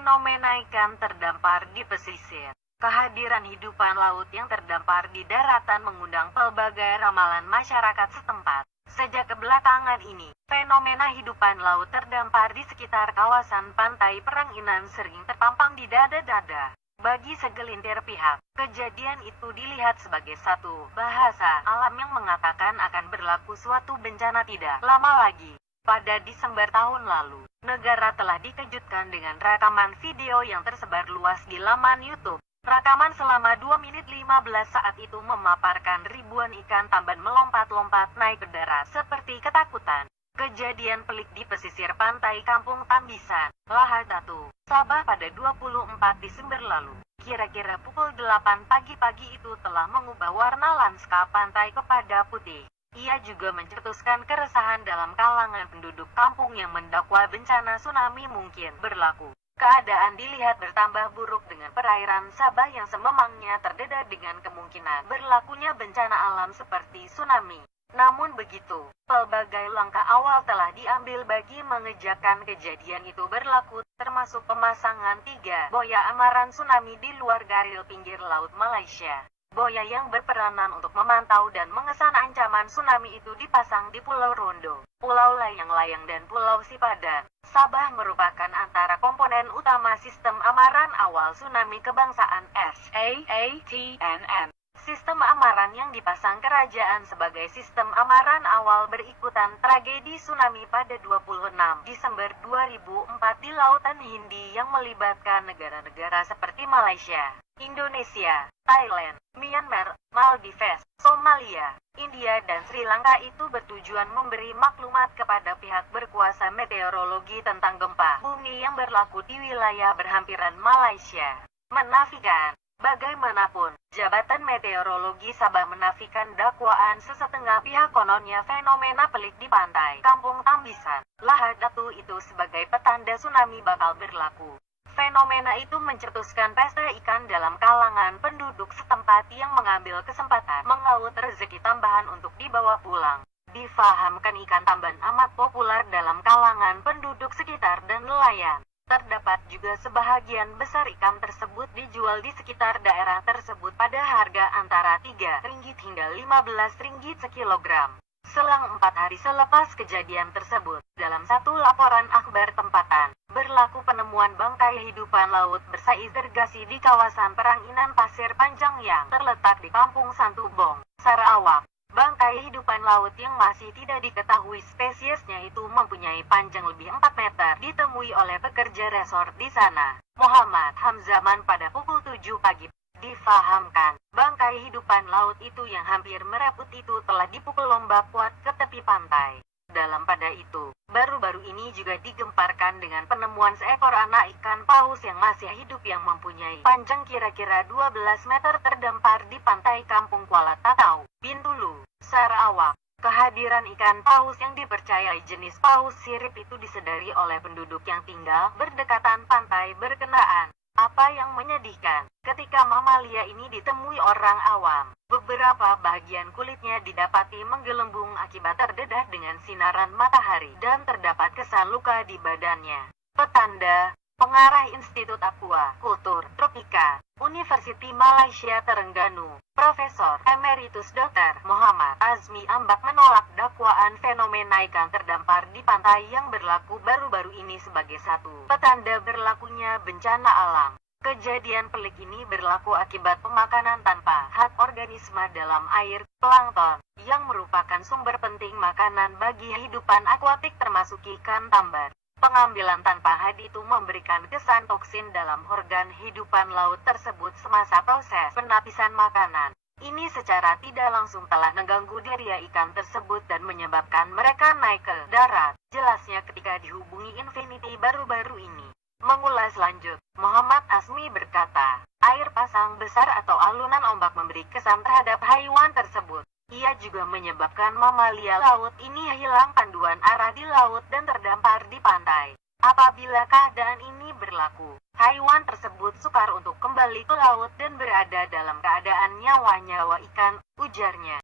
fenomena ikan terdampar di pesisir. Kehadiran hidupan laut yang terdampar di daratan mengundang pelbagai ramalan masyarakat setempat. Sejak kebelakangan ini, fenomena hidupan laut terdampar di sekitar kawasan pantai Peranginan sering terpampang di dada-dada. Bagi segelintir pihak, kejadian itu dilihat sebagai satu bahasa alam yang mengatakan akan berlaku suatu bencana tidak lama lagi. Pada Desember tahun lalu, negara telah dikejutkan dengan rekaman video yang tersebar luas di laman YouTube. Rekaman selama 2 menit 15 saat itu memaparkan ribuan ikan tamban melompat-lompat naik ke darat seperti ketakutan. Kejadian pelik di pesisir pantai Kampung Tambisan, Lahadatu, Sabah pada 24 Desember lalu. Kira-kira pukul 8 pagi-pagi itu telah mengubah warna lanskap pantai kepada putih. Ia juga mencetuskan keresahan dalam kalangan penduduk kampung yang mendakwa bencana tsunami mungkin berlaku. Keadaan dilihat bertambah buruk dengan perairan Sabah yang sememangnya terdedah dengan kemungkinan berlakunya bencana alam seperti tsunami. Namun begitu, pelbagai langkah awal telah diambil bagi mengejarkan kejadian itu berlaku, termasuk pemasangan 3 boya amaran tsunami di luar garis pinggir laut Malaysia. Boya yang berperanan untuk memantau dan mengesan ancaman tsunami itu dipasang di Pulau Rondo, Pulau Layang-Layang dan Pulau Sipadan. Sabah merupakan antara komponen utama sistem amaran awal tsunami kebangsaan SAATNN. Sistem amaran yang dipasang kerajaan sebagai sistem amaran awal berikutan tragedi tsunami pada 26 Desember 2004 di Lautan Hindi yang melibatkan negara-negara seperti Malaysia, Indonesia, Thailand, Myanmar, Maldives, Somalia, India dan Sri Lanka. Itu bertujuan memberi maklumat kepada pihak berkuasa meteorologi tentang gempa bumi yang berlaku di wilayah berhampiran Malaysia. Menafikan. Bagaimanapun, Jabatan Meteorologi Sabah menafikan dakwaan sesetengah pihak kononnya fenomena pelik di pantai Kampung Tambisan, Lahadatu itu sebagai petanda tsunami bakal berlaku. Fenomena itu mencetuskan pesta ikan dalam kalangan penduduk setempat yang mengambil kesempatan mengaut rezeki tambahan untuk dibawa pulang. Difahamkan ikan tamban amat populer dalam kalangan penduduk sekitar dan nelayan. Terdapat juga sebahagian besar ikan tersebut dijual di sekitar daerah tersebut pada harga antara Rp3 hingga Rp15 sekilogram. Selang 4 hari selepas kejadian tersebut, dalam satu laporan akhbar tempatan, berlaku penemuan bangkai hidupan laut bersaiz gergasi di kawasan Peranginan Pasir Panjang yang terletak di Kampung Santubong, Sarawak. Bangkai hidupan laut yang masih tidak diketahui spesiesnya itu mempunyai panjang lebih 4 meter ditemui oleh pekerja resort di sana, Muhammad Hamzaman pada pukul 7 pagi. Difahamkan, bangkai hidupan laut itu yang hampir mereput itu telah dipukul ombak kuat ke tepi pantai. Dalam pada itu, baru-baru ini juga digemparkan dengan penemuan seekor anak ikan paus yang masih hidup yang mempunyai panjang kira-kira 12 meter terdampar di pantai Kampung Kuala Tatau, Bintulu, Sarawak. Kehadiran ikan paus yang dipercayai jenis paus sirip itu disadari oleh penduduk yang tinggal berdekatan pantai berkenaan. Apa yang menyedihkan, ketika mamalia ini ditemui orang awam, beberapa bagian kulitnya didapati menggelembung akibat terdedah dengan sinaran matahari dan terdapat kesan luka di badannya. Petanda, Pengarah Institut Aqua Kultur Tropika, Universiti Malaysia Terengganu, Profesor Emeritus Dr. Muhammad Azmi Ambak menolak dakwaan fenomena ikan terdampar di pantai yang berlaku baru-baru ini sebagai satu petanda berlakunya bencana alam. Kejadian pelik ini berlaku akibat pemakanan tanpa hak organisme dalam air, plankton, yang merupakan sumber penting makanan bagi hidupan akuatik termasuk ikan tambar. Pengambilan tanpa had itu memberikan kesan toksin dalam organ hidupan laut tersebut semasa proses penapisan makanan. Ini secara tidak langsung telah mengganggu diri ikan tersebut dan menyebabkan mereka naik ke darat. Jelasnya ketika dihubungi Infinity baru-baru ini. Mengulas lanjut, Muhammad Azmi berkata, air pasang besar atau alunan ombak memberi kesan terhadap haiwan tersebut. Ia juga menyebabkan mamalia laut ini hilang panduan arah di laut dan terdampar di pantai. Apabila keadaan ini berlaku, haiwan tersebut sukar untuk kembali ke laut dan berada dalam keadaan nyawa-nyawa ikan, ujarnya.